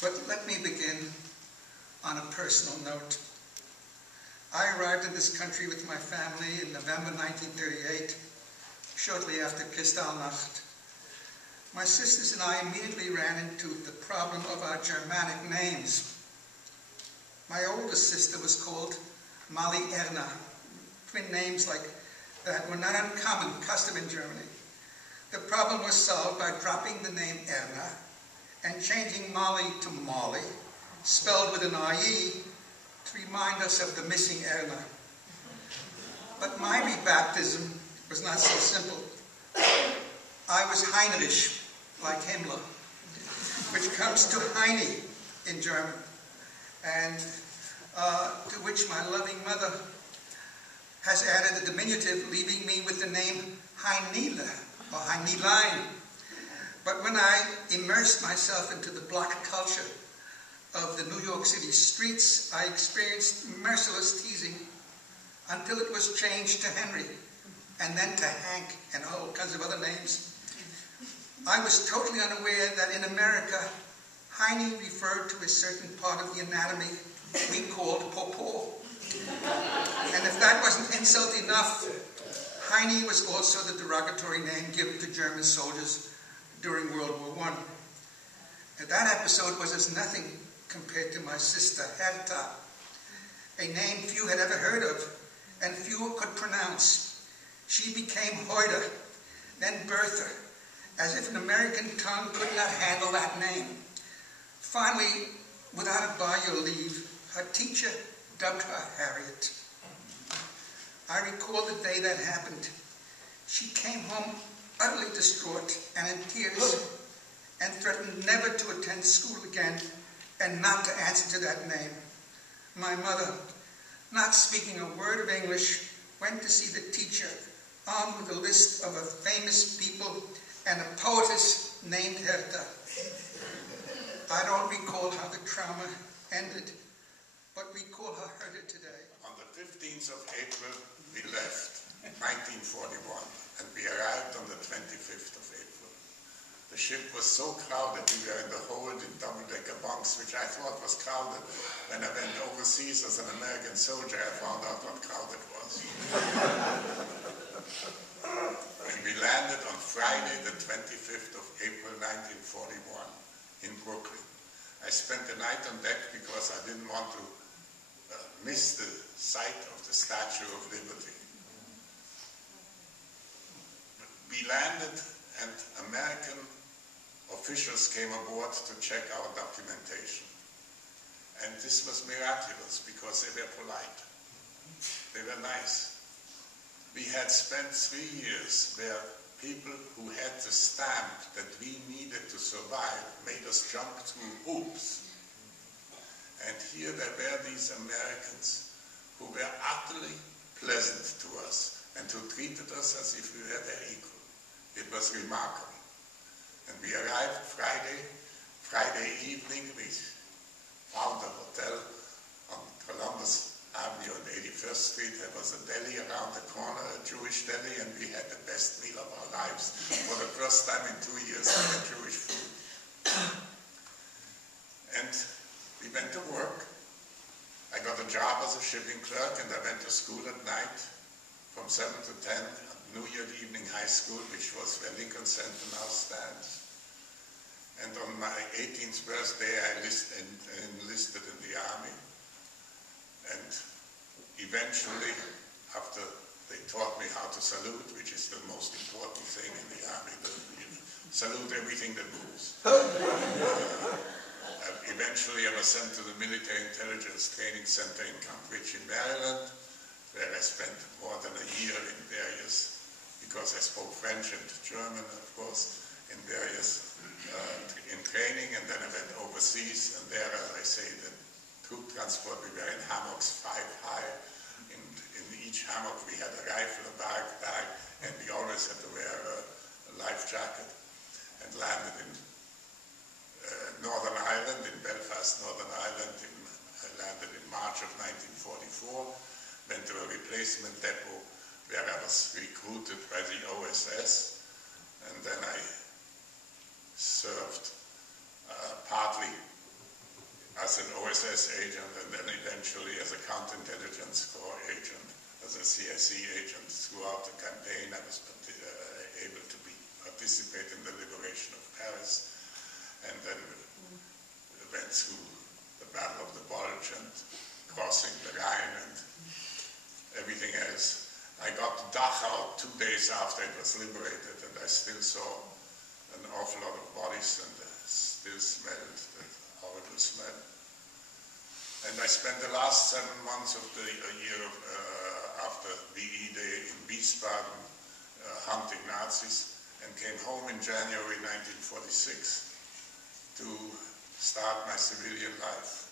But let me begin on a personal note. I arrived in this country with my family in November 1938, shortly after Kristallnacht. My sisters and I immediately ran into the problem of our Germanic names. My oldest sister was called Mali Erna. Twin names like that were not uncommon custom in Germany. The problem was solved by dropping the name Erna and changing Mali to Molly, spelled with an IE, to remind us of the missing Erna. But my rebaptism was not so simple. I was Heinrich, like Himmler, which comes to Heine in German, and to which my loving mother has added a diminutive, leaving me with the name Heinile, or Heineline. But when I immersed myself into the black culture of the New York City streets, I experienced merciless teasing until it was changed to Henry, and then to Hank, and all kinds of other names. I was totally unaware that in America, Heine referred to a certain part of the anatomy we called pawpaw. And if that wasn't insult enough, Heine was also the derogatory name given to German soldiers during World War I. And that episode was as nothing compared to my sister Herta, a name few had ever heard of and few could pronounce. She became Hoida, then Bertha, as if an American tongue could not handle that name. Finally, without a by your leave, her teacher dubbed her Harriet. I recall the day that happened. She came home utterly distraught and in tears and threatened never to attend school again and not to answer to that name. My mother, not speaking a word of English, went to see the teacher, armed with a list of famous people and a poetess named Herta. I don't recall how the trauma ended, but we call her Herta today. On the 15th of April, we left, 1941, and we arrived on the 25th of April. The ship was so crowded, we were in the hold in double-decker bunks, which I thought was crowded. When I went overseas as an American soldier, I found out what crowded was. And we landed on Friday, the 25th of April, 1941, in Brooklyn. I spent the night on deck because I didn't want to miss the sight of the Statue of Liberty. We landed and American officials came aboard to check our documentation. And this was miraculous because they were polite. They were nice. We had spent 3 years where people who had the stamp that we needed to survive made us jump through hoops. And here there were these Americans who were utterly pleasant to us and who treated us as if we were their equal. It was remarkable. And we arrived Friday evening. We found a hotel on Columbus Avenue on 81st Street. There was a deli around the corner, a Jewish deli, and we had the best meal of our lives. For the first time in 2 years, we had Jewish food. And we went to work. I got a job as a shipping clerk, and I went to school at night from 7 to 10 at New Year evening high school, which was where Lincoln Center now stands. And on my 18th birthday, I enlisted in the army. And eventually, after they taught me how to salute, which is the most important thing in the army, salute everything that moves. Eventually, I was sent to the Military Intelligence Training Center in Camp Ridge in Maryland, where I spent more than a year in various, because I spoke French and German, of course, in various, in training, and then I went overseas, and there, as I say, the troop transport, we were in hammocks 5 high. In each hammock we had a rifle, a bag, and we always had to wear a life jacket, and landed in Northern Ireland, in Belfast, Northern Ireland. I landed in March of 1944, went to a replacement depot where I was recruited by the OSS, and then I served partly as an OSS agent and then eventually as a counterintelligence corps agent, as a CIC agent throughout the campaign. I was able to participate in the liberation of Paris, and then went through the Battle of the Bulge and crossing the Rhine and everything else. I got to Dachau 2 days after it was liberated, and I still saw an awful lot of bodies and still smelled that horrible smell. And I spent the last 7 months of the year after VE Day in Wiesbaden hunting Nazis, and came home in January 1946 to start my civilian life.